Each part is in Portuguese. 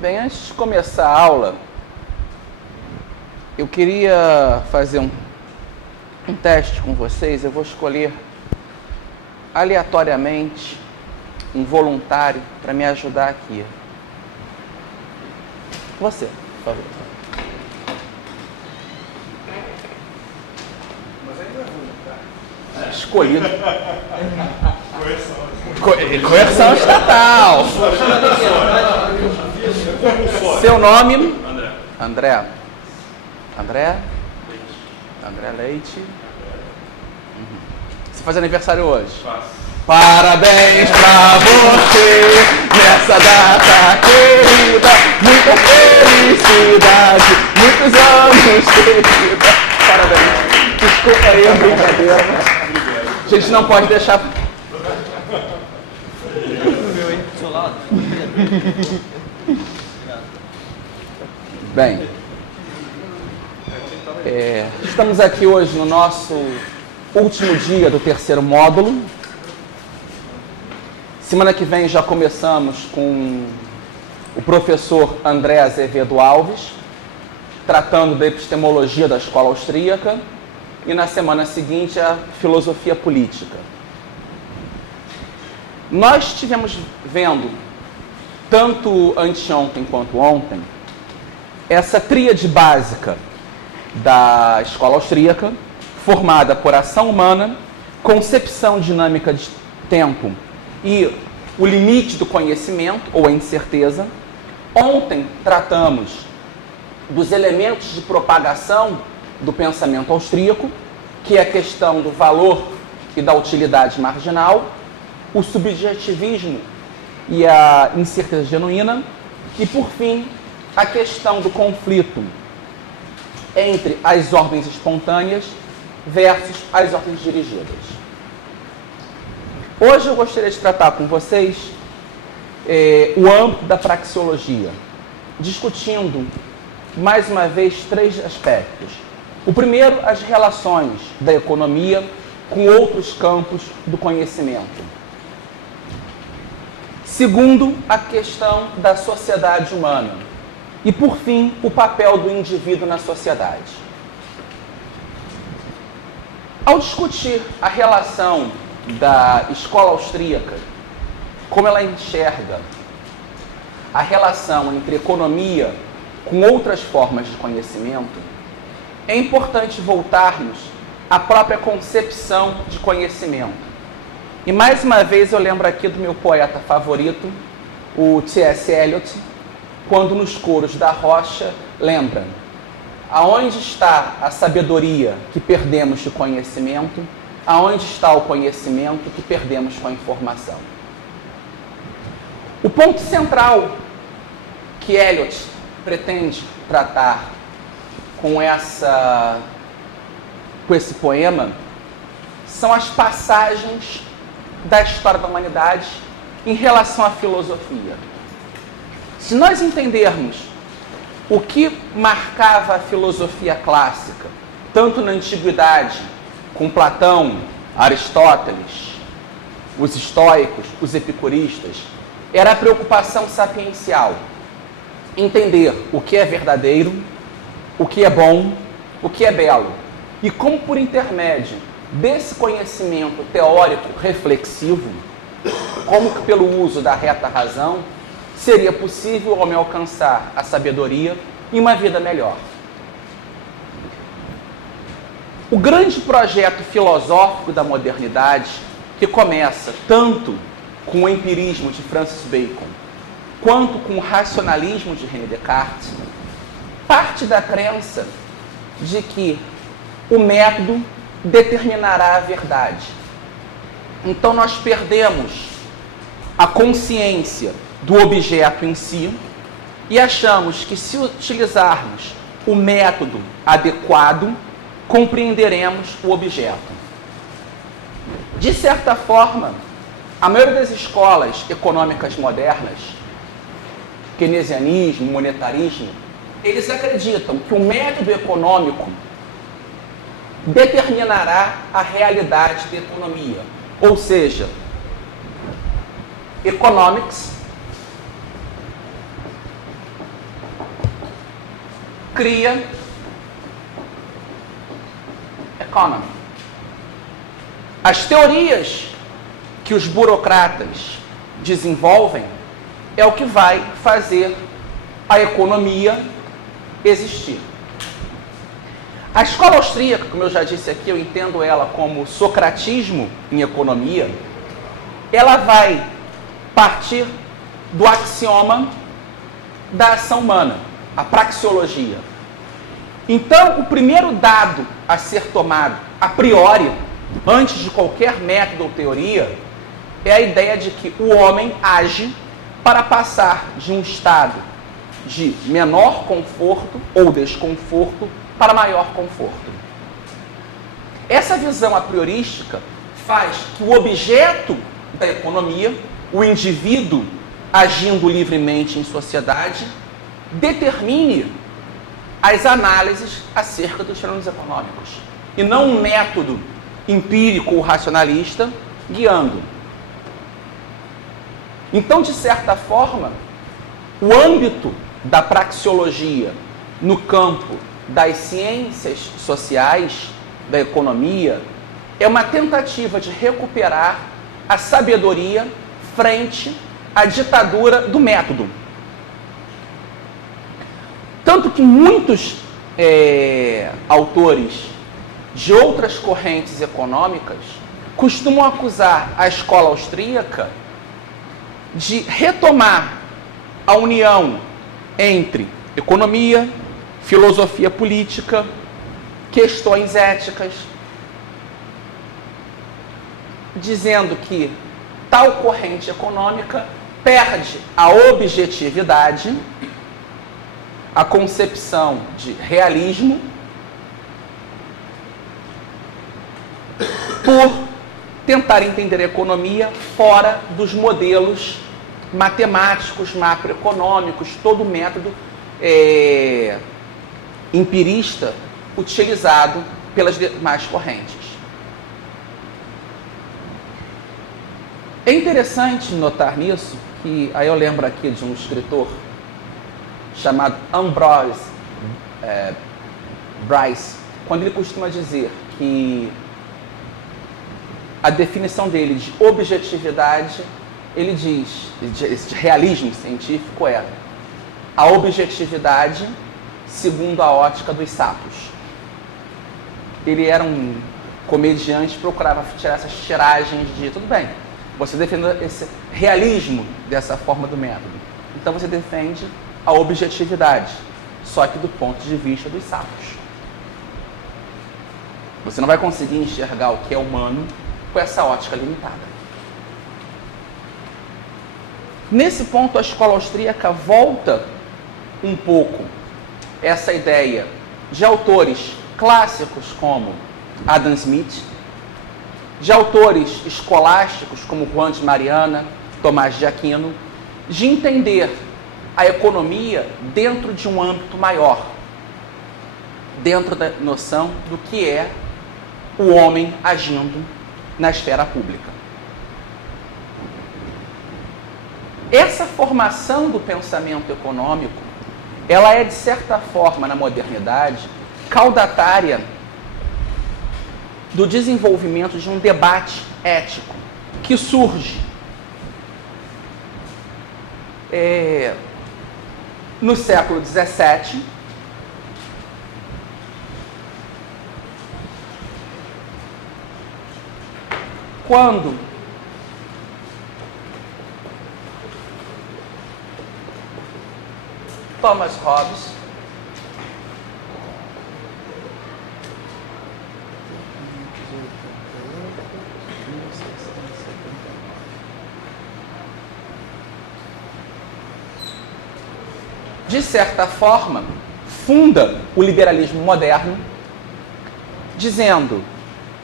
Bem, antes de começar a aula, eu queria fazer um teste com vocês. Eu vou escolher aleatoriamente um voluntário para me ajudar aqui. Você, por favor. Mas ainda é voluntário. Escolhido. Coerção estatal. Seu nome? André. André Leite. Você faz aniversário hoje? Faço. Parabéns pra você nessa data querida. Muita felicidade, muitos anos de vida. Parabéns. Desculpa aí a brincadeira. A gente não pode deixar... Bem, estamos aqui hoje no nosso último dia do terceiro módulo. Semana que vem já começamos com o professor André Azevedo Alves, tratando da epistemologia da escola austríaca, e na semana seguinte a filosofia política. Nós estivemos vendo, tanto anteontem quanto ontem, essa tríade básica da escola austríaca, formada por ação humana, concepção dinâmica de tempo e o limite do conhecimento, ou a incerteza. Ontem tratamos dos elementos de propagação do pensamento austríaco, que é a questão do valor e da utilidade marginal, o subjetivismo e a incerteza genuína, e, por fim, a questão do conflito entre as ordens espontâneas versus as ordens dirigidas. Hoje eu gostaria de tratar com vocês o âmbito da praxeologia, discutindo, mais uma vez, três aspectos. O primeiro, as relações da economia com outros campos do conhecimento. Segundo, a questão da sociedade humana. E, por fim, o papel do indivíduo na sociedade. Ao discutir a relação da escola austríaca, como ela enxerga a relação entre economia com outras formas de conhecimento, é importante voltarmos à própria concepção de conhecimento. E, mais uma vez, eu lembro aqui do meu poeta favorito, o T.S. Eliot, quando nos coros da Rocha lembra: aonde está a sabedoria que perdemos de conhecimento, aonde está o conhecimento que perdemos com a informação. O ponto central que Eliot pretende tratar com esse poema são as passagens da história da humanidade em relação à filosofia. Se nós entendermos o que marcava a filosofia clássica, tanto na antiguidade, com Platão, Aristóteles, os estoicos, os epicuristas, era a preocupação sapiencial. Entender o que é verdadeiro, o que é bom, o que é belo. E como, por intermédio desse conhecimento teórico reflexivo, como que pelo uso da reta razão, seria possível o homem alcançar a sabedoria e uma vida melhor. O grande projeto filosófico da modernidade, que começa tanto com o empirismo de Francis Bacon, quanto com o racionalismo de René Descartes, parte da crença de que o método determinará a verdade. Então nós perdemos a consciência do objeto em si e achamos que, se utilizarmos o método adequado, compreenderemos o objeto. De certa forma, a maioria das escolas econômicas modernas, keynesianismo, monetarismo, eles acreditam que o método econômico determinará a realidade da economia. Ou seja, economics cria economy. As teorias que os burocratas desenvolvem é o que vai fazer a economia existir. A escola austríaca, como eu já disse aqui, eu entendo ela como socratismo em economia, ela vai partir do axioma da ação humana, a praxeologia. Então, o primeiro dado a ser tomado a priori, antes de qualquer método ou teoria, é a ideia de que o homem age para passar de um estado de menor conforto ou desconforto para maior conforto. Essa visão a priorística faz que o objeto da economia, o indivíduo agindo livremente em sociedade, determine as análises acerca dos fenômenos econômicos, e não um método empírico ou racionalista guiando. Então, de certa forma, o âmbito da praxeologia no campo das ciências sociais, da economia, é uma tentativa de recuperar a sabedoria frente à ditadura do método. Tanto que muitos autores de outras correntes econômicas costumam acusar a escola austríaca de retomar a união entre economia, filosofia política, questões éticas, dizendo que tal corrente econômica perde a objetividade, a concepção de realismo, por tentar entender a economia fora dos modelos matemáticos, macroeconômicos, todo o método empirista utilizado pelas demais correntes. É interessante notar nisso que, aí eu lembro aqui de um escritor chamado Ambrose Bryce, quando ele costuma dizer que a definição dele de objetividade, ele diz, de realismo científico é a objetividade segundo a ótica dos sapos. Ele era um comediante, procurava tirar essas tiragens de, tudo bem, você defende esse realismo dessa forma do método, então você defende a objetividade, só que do ponto de vista dos sapos. Você não vai conseguir enxergar o que é humano com essa ótica limitada. Nesse ponto, a escola austríaca volta um pouco essa ideia de autores clássicos como Adam Smith, de autores escolásticos como Juan de Mariana, Tomás de Aquino, de entender a economia dentro de um âmbito maior, dentro da noção do que é o homem agindo na esfera pública. Essa formação do pensamento econômico, ela é, de certa forma, na modernidade, caudatária do desenvolvimento de um debate ético que surge no século XVII, quando Thomas Hobbes de certa forma funda o liberalismo moderno, dizendo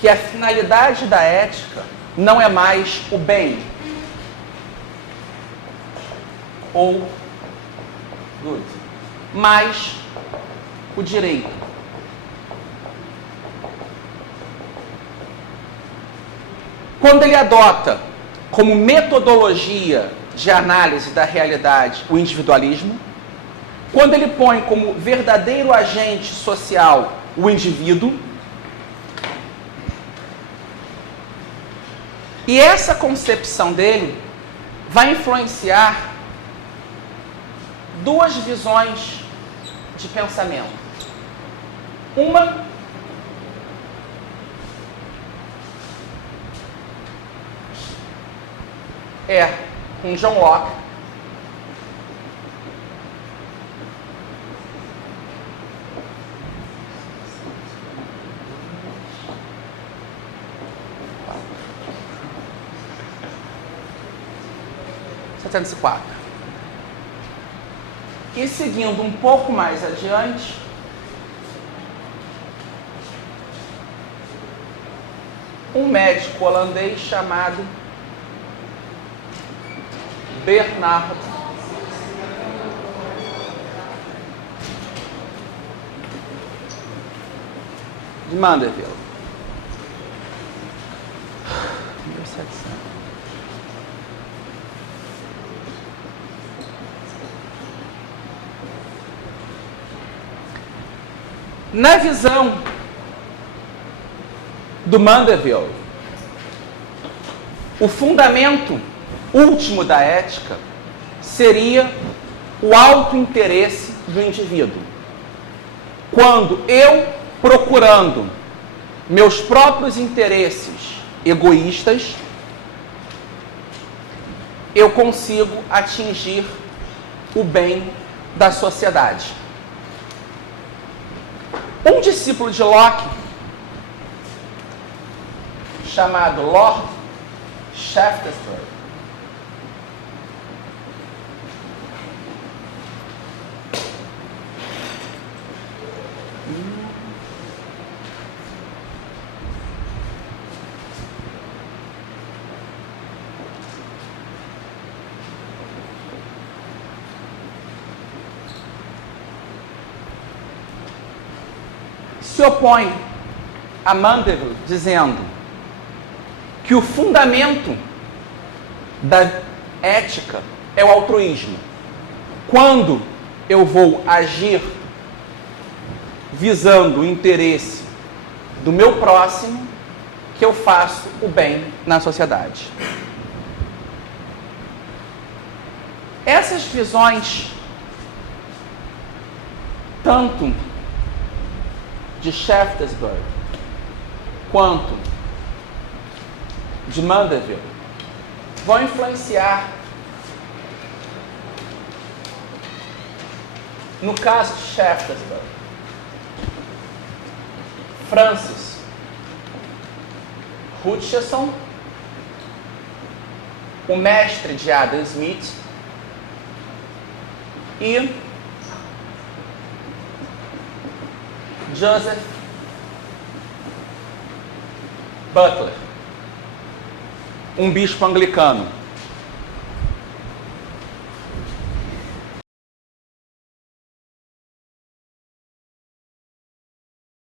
que a finalidade da ética não é mais o bem ou good, mas o direito. Quando ele adota como metodologia de análise da realidade o individualismo, quando ele põe como verdadeiro agente social o indivíduo, e essa concepção dele vai influenciar duas visões de pensamento. Uma é com John Locke, e seguindo um pouco mais adiante, um médico holandês chamado Bernard de Mandeville. 1700. Na visão do Mandeville, o fundamento último da ética seria o autointeresse do indivíduo. Quando eu, procurando meus próprios interesses egoístas, eu consigo atingir o bem da sociedade. Um discípulo de Locke, chamado Lord Shaftesbury, se opõe a Mandeville, dizendo que o fundamento da ética é o altruísmo. Quando eu vou agir visando o interesse do meu próximo, que eu faço o bem na sociedade. Essas visões, tanto de Shaftesbury quanto de Mandeville, vão influenciar, no caso de Shaftesbury, Francis Hutcheson, o mestre de Adam Smith, e Joseph Butler, um bispo anglicano.